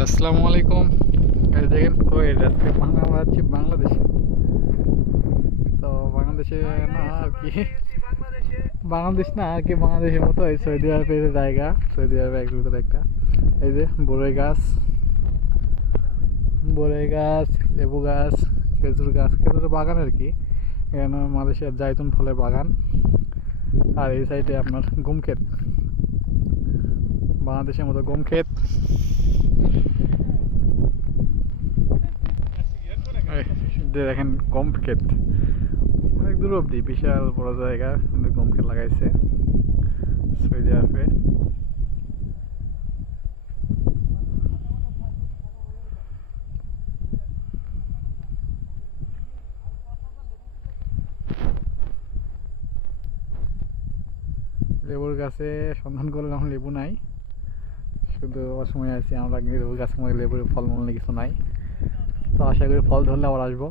Hello, আসসালামু আলাইকুম। এই দেখেন কই আজকে আমরা আছি বাংলাদেশে। তো বাংলাদেশে না আর কি, বাংলাদেশ না আর কি, বাংলাদেশের মতো এই সৌদি আরবের জায়গা। সৌদি আরবে এক ভিতরে একটা এই যে বড়ই গাছ, লেবু গাছ, খেজুর বাগান আর কি। এখানে মালয়েশিয়ার জাইতুন ফলের বাগান। আর এই সাইডে আপনার গম ক্ষেত, বাংলাদেশের মতো গম ক্ষেত। এই যে দেখেন গম ক্ষেত অনেক দূর অবধি, বিশাল বড় জায়গা, কিন্তু গম ক্ষেত লাগাইছে সৌদি আরবে। লেবুর গাছে সন্ধান করলাম, লেবু নাই, শুধু অসময়ে আছি আমরা। লেবুর গাছের মধ্যে লেবুর ফলমূল কিছু নাই। তো আশা করি ফল ধরলে আবার আসবো।